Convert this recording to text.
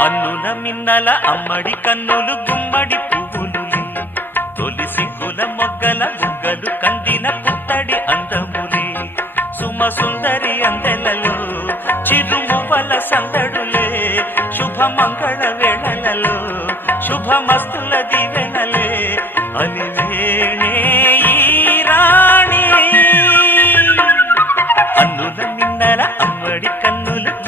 అన్నుల మిన్నల అమ్మడి కన్నులు గుమ్మడి పువ్వులులే తొలి సిగ్గుల మొగ్గల బుగ్గలు కందిన పుత్తడి అందములే సుమ సుందరి అందెలలో చిరుమువల సందడులే శుభమంగళ వేళలలో శుభమస్తుల దివెనలే అలివేణే ఈ రాణి అన్నుల మిన్నల అమ్మడి కన్నులు